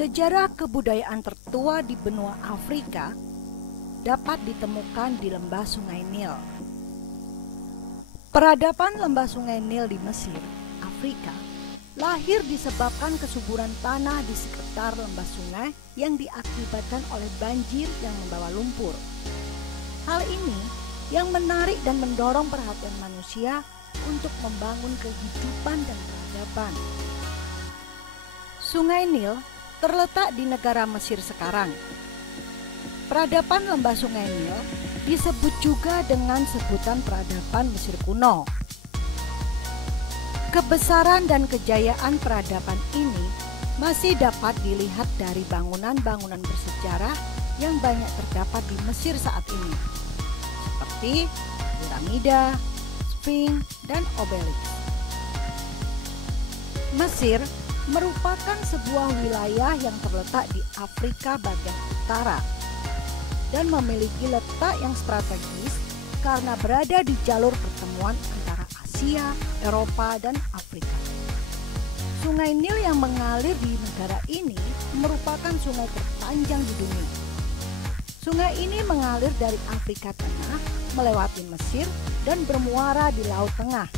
Sejarah kebudayaan tertua di benua Afrika dapat ditemukan di lembah Sungai Nil. Peradaban lembah Sungai Nil di Mesir, Afrika, lahir disebabkan kesuburan tanah di sekitar lembah sungai yang diakibatkan oleh banjir yang membawa lumpur. Hal ini yang menarik dan mendorong perhatian manusia untuk membangun kehidupan dan peradaban. Sungai Nil terletak di negara Mesir sekarang. Peradaban lembah Sungai Nil disebut juga dengan sebutan peradaban Mesir kuno. Kebesaran dan kejayaan peradaban ini masih dapat dilihat dari bangunan-bangunan bersejarah yang banyak terdapat di Mesir saat ini, seperti piramida, Sphinx, dan Obelisk. Mesir merupakan sebuah wilayah yang terletak di Afrika bagian utara dan memiliki letak yang strategis karena berada di jalur pertemuan antara Asia, Eropa, dan Afrika. Sungai Nil yang mengalir di negara ini merupakan sungai terpanjang di dunia. Sungai ini mengalir dari Afrika Tengah, melewati Mesir, dan bermuara di Laut Tengah.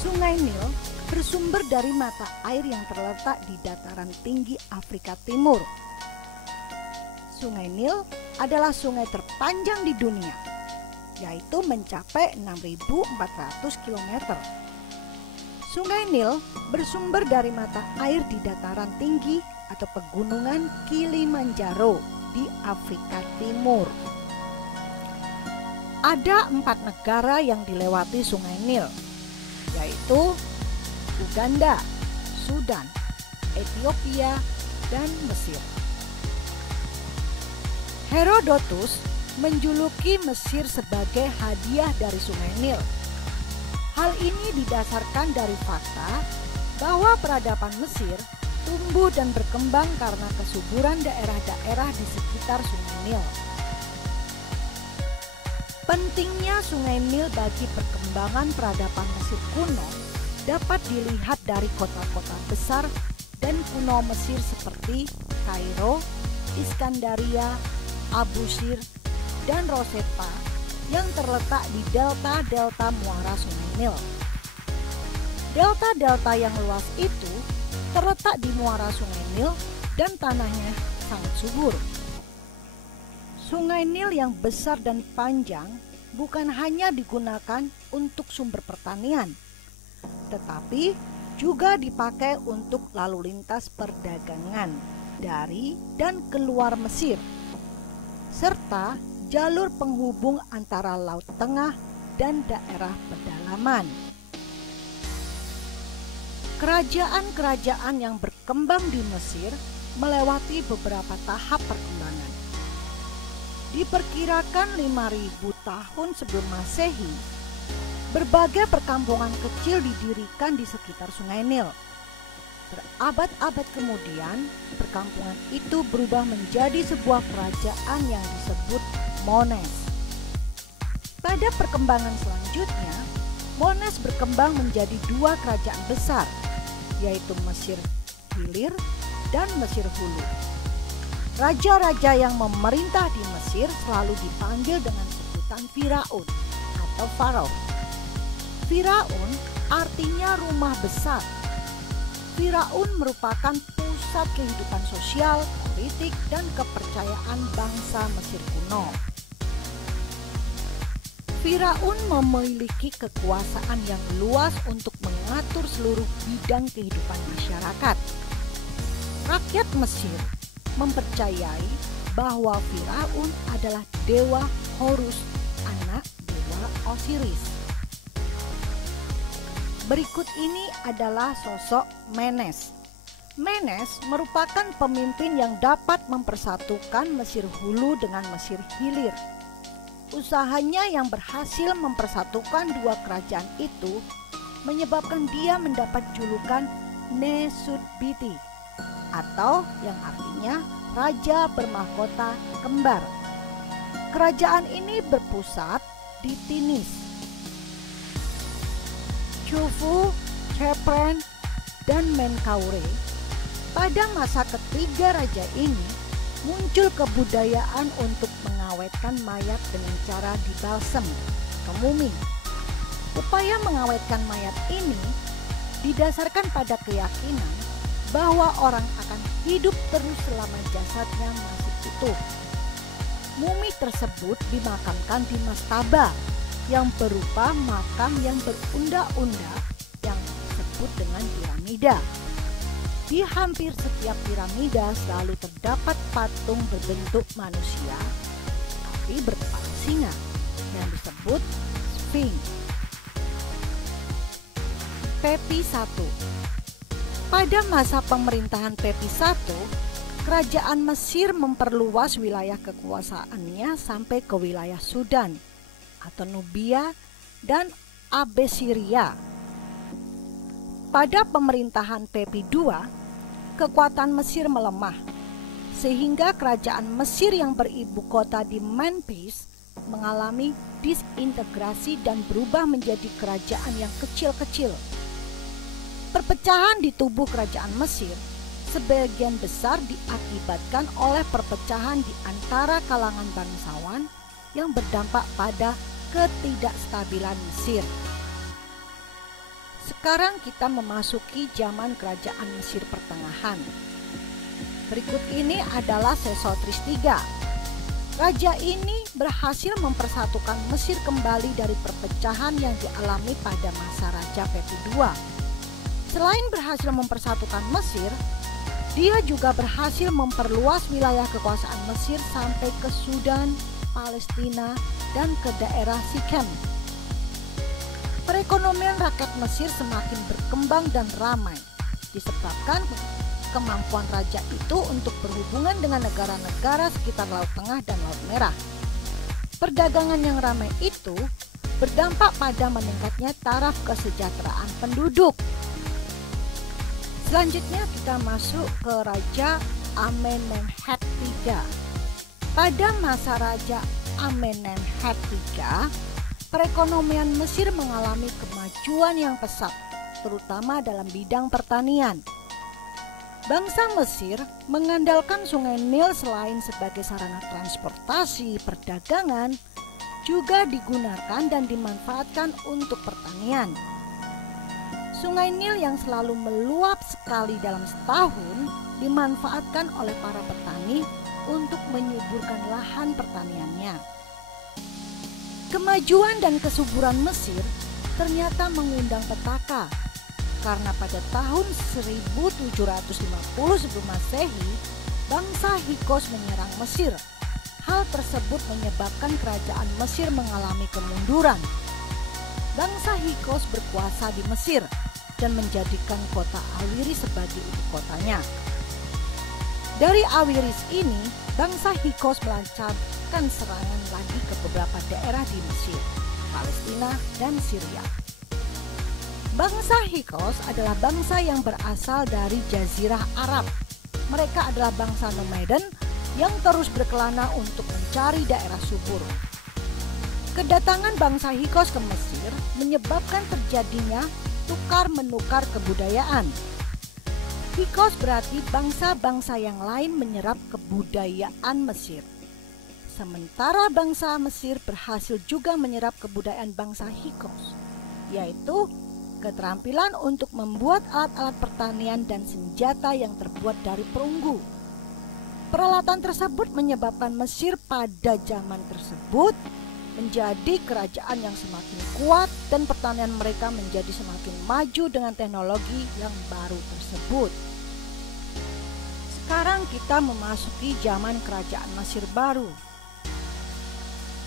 Sungai Nil bersumber dari mata air yang terletak di dataran tinggi Afrika Timur. Sungai Nil adalah sungai terpanjang di dunia, yaitu mencapai 6.400 km. Sungai Nil bersumber dari mata air di dataran tinggi atau pegunungan Kilimanjaro di Afrika Timur. Ada 4 negara yang dilewati Sungai Nil, yaitu Uganda, Sudan, Ethiopia, dan Mesir. Herodotus menjuluki Mesir sebagai hadiah dari Sungai Nil. Hal ini didasarkan dari fakta bahwa peradaban Mesir tumbuh dan berkembang karena kesuburan daerah-daerah di sekitar Sungai Nil. Pentingnya Sungai Nil bagi perkembangan peradaban Mesir kuno dapat dilihat dari kota-kota besar dan kuno Mesir seperti Kairo, Iskandaria, Abu Sir, dan Rosetta yang terletak di delta-delta muara Sungai Nil. Delta-delta yang luas itu terletak di muara Sungai Nil dan tanahnya sangat subur. Sungai Nil yang besar dan panjang bukan hanya digunakan untuk sumber pertanian, tetapi juga dipakai untuk lalu lintas perdagangan dari dan keluar Mesir, serta jalur penghubung antara Laut Tengah dan daerah pedalaman. Kerajaan-kerajaan yang berkembang di Mesir melewati beberapa tahap perkembangan. Diperkirakan 5.000 tahun sebelum Masehi, berbagai perkampungan kecil didirikan di sekitar Sungai Nil. Berabad-abad kemudian, perkampungan itu berubah menjadi sebuah kerajaan yang disebut Mones. Pada perkembangan selanjutnya, Mones berkembang menjadi 2 kerajaan besar, yaitu Mesir Hilir dan Mesir Hulu. Raja-raja yang memerintah di Mesir selalu dipanggil dengan sebutan Firaun atau Farao. Firaun artinya rumah besar. Firaun merupakan pusat kehidupan sosial, politik, dan kepercayaan bangsa Mesir kuno. Firaun memiliki kekuasaan yang luas untuk mengatur seluruh bidang kehidupan masyarakat. Rakyat Mesir mempercayai bahwa Firaun adalah dewa Horus, anak dewa Osiris. Berikut ini adalah sosok Menes. Menes merupakan pemimpin yang dapat mempersatukan Mesir Hulu dengan Mesir Hilir. Usahanya yang berhasil mempersatukan 2 kerajaan itu menyebabkan dia mendapat julukan Nesutbiti, atau yang artinya Raja Bermahkota Kembar. Kerajaan ini berpusat di Tinis. Khufu, Khepren, dan Menkaure Pada masa ketiga raja ini, muncul kebudayaan untuk mengawetkan mayat dengan cara dibalsem ke mumi. Upaya mengawetkan mayat ini didasarkan pada keyakinan bahwa orang akan hidup terus selama jasadnya masih utuh. Mumi tersebut dimakamkan di mastaba yang berupa makam yang berundak-undak yang disebut dengan piramida. Di hampir setiap piramida selalu terdapat patung berbentuk manusia tapi berkepala singa yang disebut Sphinx. Pepi I. Pada masa pemerintahan Pepi I, kerajaan Mesir memperluas wilayah kekuasaannya sampai ke wilayah Sudan atau Nubia dan Abesiria. Pada pemerintahan Pepi II, kekuatan Mesir melemah, sehingga kerajaan Mesir yang beribu kota di Memphis mengalami disintegrasi dan berubah menjadi kerajaan yang kecil-kecil. Perpecahan di tubuh kerajaan Mesir sebagian besar diakibatkan oleh perpecahan di antara kalangan bangsawan yang berdampak pada ketidakstabilan Mesir. Sekarang kita memasuki zaman kerajaan Mesir Pertengahan. Berikut ini adalah Sesostris III. Raja ini berhasil mempersatukan Mesir kembali dari perpecahan yang dialami pada masa Raja Pepi II. Selain berhasil mempersatukan Mesir, dia juga berhasil memperluas wilayah kekuasaan Mesir sampai ke Sudan, Palestina, dan ke daerah Sikem. Perekonomian rakyat Mesir semakin berkembang dan ramai, disebabkan kemampuan raja itu untuk berhubungan dengan negara-negara sekitar Laut Tengah dan Laut Merah. Perdagangan yang ramai itu berdampak pada meningkatnya taraf kesejahteraan penduduk. Selanjutnya kita masuk ke Raja Amenemhet III. Pada masa Raja Amenemhet III, perekonomian Mesir mengalami kemajuan yang pesat, terutama dalam bidang pertanian. Bangsa Mesir mengandalkan Sungai Nil selain sebagai sarana transportasi, perdagangan, juga digunakan dan dimanfaatkan untuk pertanian. Sungai Nil yang selalu meluap sekali dalam setahun dimanfaatkan oleh para petani untuk menyuburkan lahan pertaniannya. Kemajuan dan kesuburan Mesir ternyata mengundang petaka, karena pada tahun 1750 sebelum Masehi, bangsa Hyksos menyerang Mesir. Hal tersebut menyebabkan kerajaan Mesir mengalami kemunduran. Bangsa Hyksos berkuasa di Mesir dan menjadikan kota Awiris sebagai ibu kotanya. Dari Awiris ini, bangsa Hyksos melancarkan serangan lagi ke beberapa daerah di Mesir, Palestina, dan Syria. Bangsa Hyksos adalah bangsa yang berasal dari Jazirah Arab. Mereka adalah bangsa nomaden yang terus berkelana untuk mencari daerah subur. Kedatangan bangsa Hyksos ke Mesir menyebabkan terjadinya tukar-menukar kebudayaan. Hyksos berarti bangsa-bangsa yang lain menyerap kebudayaan Mesir. Sementara bangsa Mesir berhasil juga menyerap kebudayaan bangsa Hyksos, yaitu keterampilan untuk membuat alat-alat pertanian dan senjata yang terbuat dari perunggu. Peralatan tersebut menyebabkan Mesir pada zaman tersebut menjadi kerajaan yang semakin kuat dan pertanian mereka menjadi semakin maju dengan teknologi yang baru tersebut. Sekarang kita memasuki zaman kerajaan Mesir baru.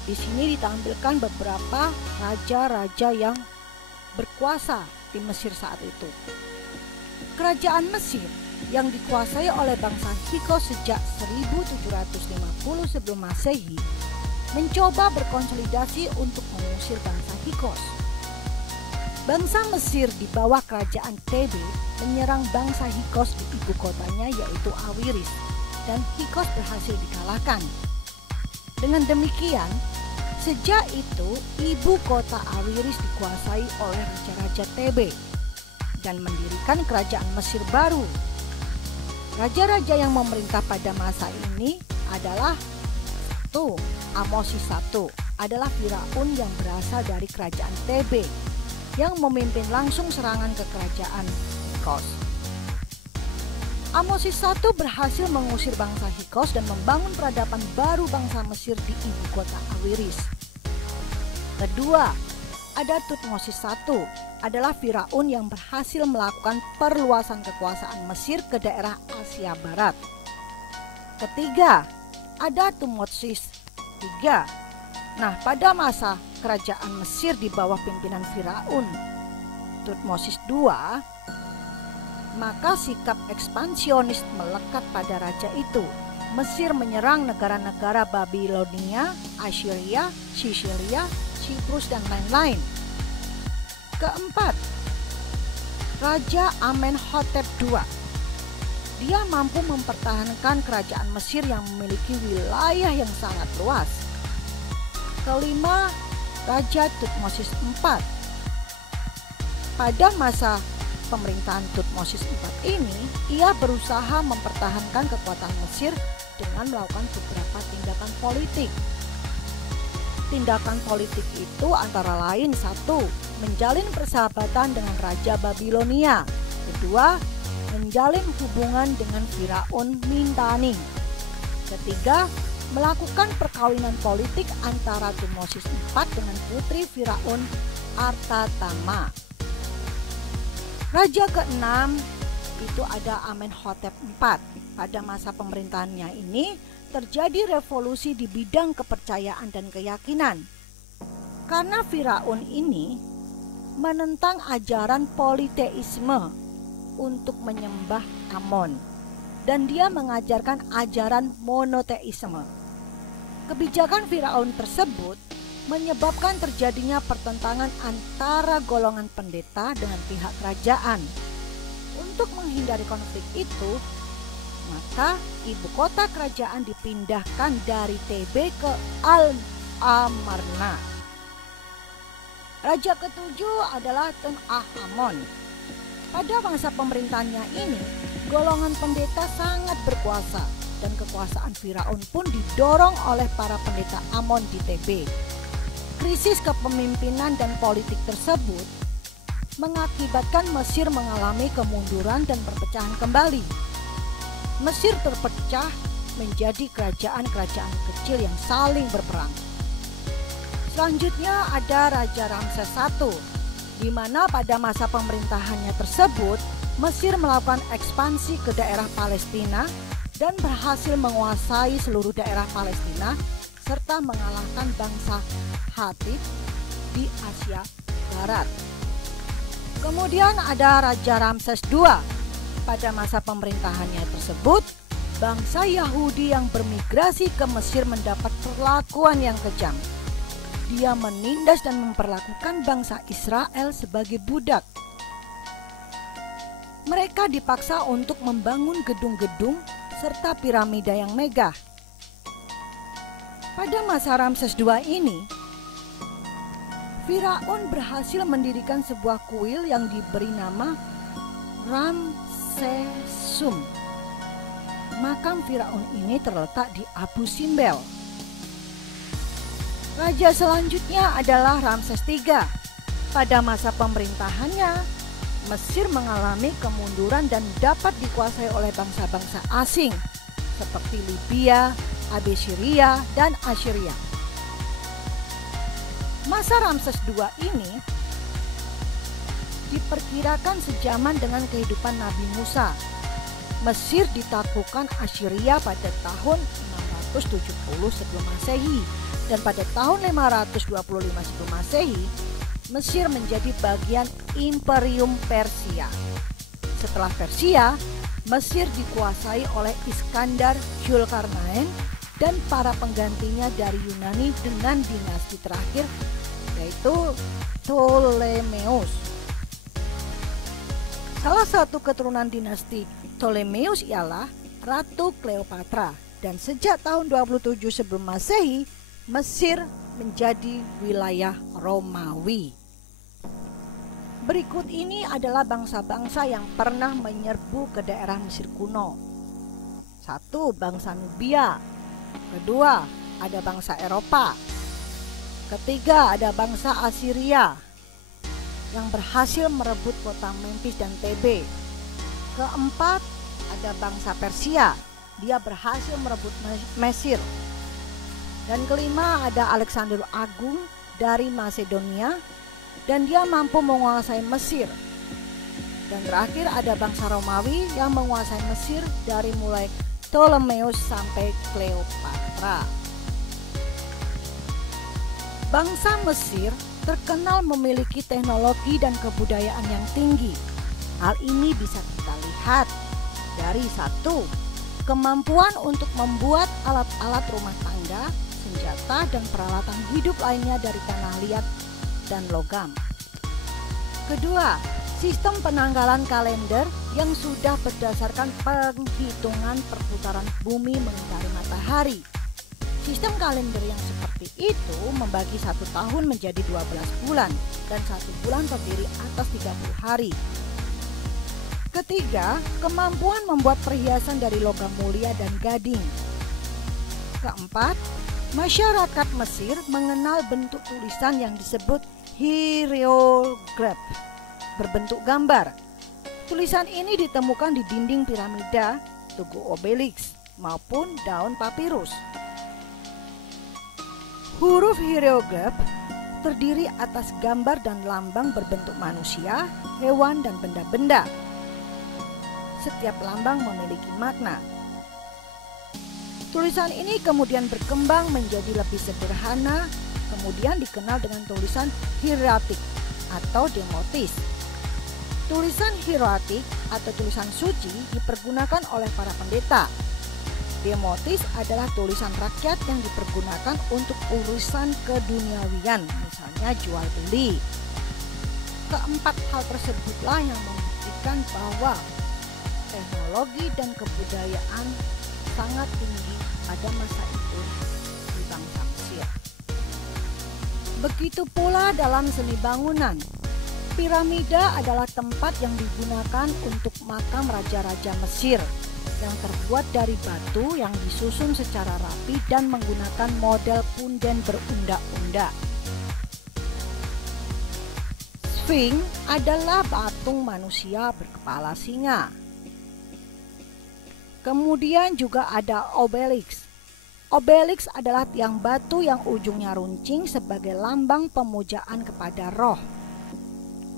Di sini ditampilkan beberapa raja-raja yang berkuasa di Mesir saat itu. Kerajaan Mesir yang dikuasai oleh bangsa Hyksos sejak 1750 sebelum Masehi mencoba berkonsolidasi untuk mengusir bangsa Hyksos. Bangsa Mesir di bawah kerajaan Thebe menyerang bangsa Hyksos di ibu kotanya yaitu Awiris, dan Hyksos berhasil dikalahkan. Dengan demikian, sejak itu ibu kota Awiris dikuasai oleh raja-raja Thebe dan mendirikan kerajaan Mesir baru. Raja-raja yang memerintah pada masa ini adalah Amosis I adalah Firaun yang berasal dari kerajaan Tebe yang memimpin langsung serangan ke kerajaan Hyksos. Amosis I berhasil mengusir bangsa Hyksos dan membangun peradaban baru bangsa Mesir di ibu kota Awiris. Kedua, ada Tutmosis I adalah Firaun yang berhasil melakukan perluasan kekuasaan Mesir ke daerah Asia Barat. Ketiga, ada Thutmose III. Nah, pada masa kerajaan Mesir di bawah pimpinan Firaun Thutmose II, maka sikap ekspansionis melekat pada raja itu. Mesir menyerang negara-negara Babilonia, Assyria, Sisilia, Siprus, dan lain-lain. Keempat, Raja Amenhotep II. Dia mampu mempertahankan kerajaan Mesir yang memiliki wilayah yang sangat luas. Kelima, Raja Thutmose IV. Pada masa pemerintahan Thutmose IV ini, ia berusaha mempertahankan kekuatan Mesir dengan melakukan beberapa tindakan politik. Tindakan politik itu antara lain: satu, menjalin persahabatan dengan Raja Babilonia. Kedua, menjalin hubungan dengan Firaun Mintani. Ketiga, melakukan perkawinan politik antara Thutmose IV dengan putri Firaun Artatama. Raja keenam itu ada Amenhotep IV. Pada masa pemerintahannya ini terjadi revolusi di bidang kepercayaan dan keyakinan. Karena Firaun ini menentang ajaran politeisme untuk menyembah Amon, dan dia mengajarkan ajaran monoteisme. Kebijakan Firaun tersebut menyebabkan terjadinya pertentangan antara golongan pendeta dengan pihak kerajaan. Untuk menghindari konflik itu, maka ibu kota kerajaan dipindahkan dari Tebe ke Al-Amarna. Raja ketujuh adalah Tutankhamun. Pada masa pemerintahannya ini, golongan pendeta sangat berkuasa dan kekuasaan Firaun pun didorong oleh para pendeta Amon di Tebe. Krisis kepemimpinan dan politik tersebut mengakibatkan Mesir mengalami kemunduran dan perpecahan kembali. Mesir terpecah menjadi kerajaan-kerajaan kecil yang saling berperang. Selanjutnya ada Raja Ramses I, di mana pada masa pemerintahannya tersebut Mesir melakukan ekspansi ke daerah Palestina dan berhasil menguasai seluruh daerah Palestina serta mengalahkan bangsa Hattite di Asia Barat. Kemudian ada Raja Ramses II. Pada masa pemerintahannya tersebut, bangsa Yahudi yang bermigrasi ke Mesir mendapat perlakuan yang kejam. Dia menindas dan memperlakukan bangsa Israel sebagai budak. Mereka dipaksa untuk membangun gedung-gedung serta piramida yang megah. Pada masa Ramses II ini, Firaun berhasil mendirikan sebuah kuil yang diberi nama Ramsesum. Makam Firaun ini terletak di Abu Simbel. Raja selanjutnya adalah Ramses III. Pada masa pemerintahannya, Mesir mengalami kemunduran dan dapat dikuasai oleh bangsa-bangsa asing seperti Libya, Abyssinia, dan Assyria. Masa Ramses II ini diperkirakan sejaman dengan kehidupan Nabi Musa. Mesir ditaklukkan Assyria pada tahun 670 sebelum Masehi, dan pada tahun 525 sebelum Masehi, Mesir menjadi bagian Imperium Persia. Setelah Persia, Mesir dikuasai oleh Iskandar Zulkarnain dan para penggantinya dari Yunani dengan dinasti terakhir, yaitu Ptolemeus. Salah satu keturunan dinasti Ptolemeus ialah Ratu Cleopatra, dan sejak tahun 27 sebelum Masehi, Mesir menjadi wilayah Romawi. Berikut ini adalah bangsa-bangsa yang pernah menyerbu ke daerah Mesir kuno. Satu, bangsa Nubia. Kedua, ada bangsa Eropa. Ketiga, ada bangsa Assyria yang berhasil merebut kota Memphis dan Thebe. Keempat, ada bangsa Persia. Dia berhasil merebut Mesir. Dan kelima, ada Alexander Agung dari Macedonia dan dia mampu menguasai Mesir. Dan terakhir ada bangsa Romawi yang menguasai Mesir dari mulai Ptolemeus sampai Cleopatra. Bangsa Mesir terkenal memiliki teknologi dan kebudayaan yang tinggi. Hal ini bisa kita lihat dari satu, kemampuan untuk membuat alat-alat rumah tangga, senjata, dan peralatan hidup lainnya dari tanah liat dan logam. Kedua, sistem penanggalan kalender yang sudah berdasarkan penghitungan perputaran bumi mengitari matahari. Sistem kalender yang seperti itu membagi satu tahun menjadi 12 bulan dan satu bulan terdiri atas 30 hari. Ketiga, kemampuan membuat perhiasan dari logam mulia dan gading. Keempat, masyarakat Mesir mengenal bentuk tulisan yang disebut hieroglif, berbentuk gambar. Tulisan ini ditemukan di dinding piramida, tugu obelisk, maupun daun papirus. Huruf hieroglif terdiri atas gambar dan lambang berbentuk manusia, hewan, dan benda-benda. Setiap lambang memiliki makna. Tulisan ini kemudian berkembang menjadi lebih sederhana, kemudian dikenal dengan tulisan hieratik atau demotis. Tulisan hieratik atau tulisan suci dipergunakan oleh para pendeta. Demotis adalah tulisan rakyat yang dipergunakan untuk urusan keduniawian, misalnya jual beli. Keempat hal tersebutlah yang membuktikan bahwa teknologi dan kebudayaan sangat tinggi pada masa itu di bangsa Mesir. Begitu pula dalam seni bangunan. Piramida adalah tempat yang digunakan untuk makam raja-raja Mesir yang terbuat dari batu yang disusun secara rapi dan menggunakan model punden berundak-undak. Sphinx adalah patung manusia berkepala singa. Kemudian juga ada obelisk. Obelisk adalah tiang batu yang ujungnya runcing sebagai lambang pemujaan kepada roh.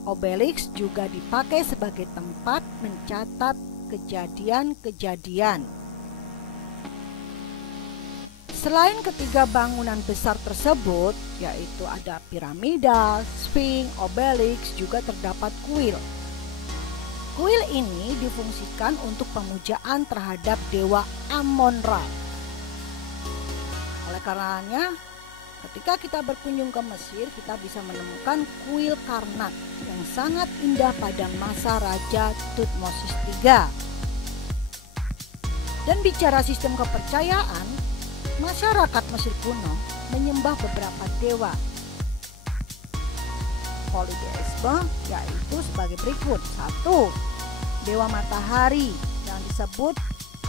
Obelisk juga dipakai sebagai tempat mencatat kejadian-kejadian. Selain ketiga bangunan besar tersebut, yaitu ada piramida, Sphinx, obelisk, juga terdapat kuil. Kuil ini difungsikan untuk pemujaan terhadap dewa Amon-Ra. Oleh karenanya, ketika kita berkunjung ke Mesir, kita bisa menemukan kuil Karnak yang sangat indah pada masa Raja Thutmosis III. Dan bicara sistem kepercayaan, masyarakat Mesir kuno menyembah beberapa dewa. Polideisme yaitu sebagai berikut. 1. Dewa matahari yang disebut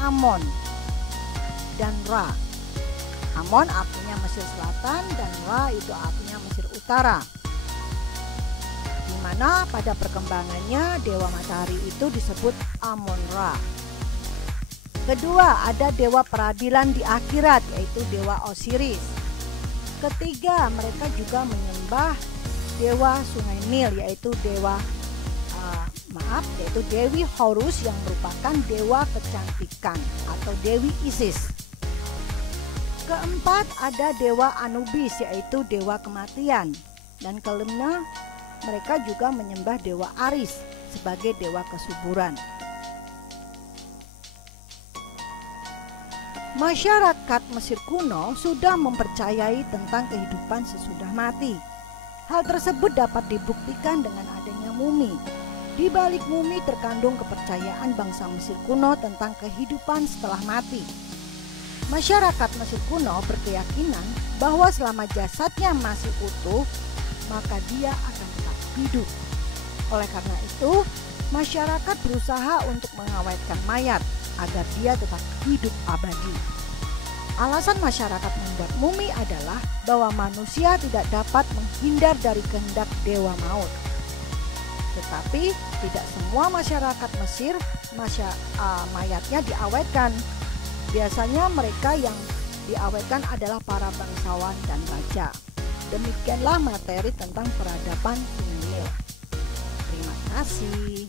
Amon dan Ra. Amon artinya Mesir Selatan dan Ra itu artinya Mesir Utara. Di mana pada perkembangannya dewa matahari itu disebut Amon-Ra. Kedua, ada dewa peradilan di akhirat yaitu dewa Osiris. Ketiga, mereka juga menyembah dewa Sungai Nil yaitu Dewi Horus yang merupakan dewa kecantikan atau Dewi Isis. Keempat, ada dewa Anubis yaitu dewa kematian. Dan kelima, mereka juga menyembah dewa Aris sebagai dewa kesuburan. Masyarakat Mesir kuno sudah mempercayai tentang kehidupan sesudah mati. Hal tersebut dapat dibuktikan dengan adanya mumi. Di balik mumi terkandung kepercayaan bangsa Mesir kuno tentang kehidupan setelah mati. Masyarakat Mesir kuno berkeyakinan bahwa selama jasadnya masih utuh, maka dia akan tetap hidup. Oleh karena itu, masyarakat berusaha untuk mengawetkan mayat agar dia tetap hidup abadi. Alasan masyarakat membuat mumi adalah bahwa manusia tidak dapat menghindar dari kehendak dewa maut. Tetapi tidak semua masyarakat Mesir mayatnya diawetkan. Biasanya mereka yang diawetkan adalah para bangsawan dan raja. Demikianlah materi tentang peradaban Sungai Nil. Terima kasih.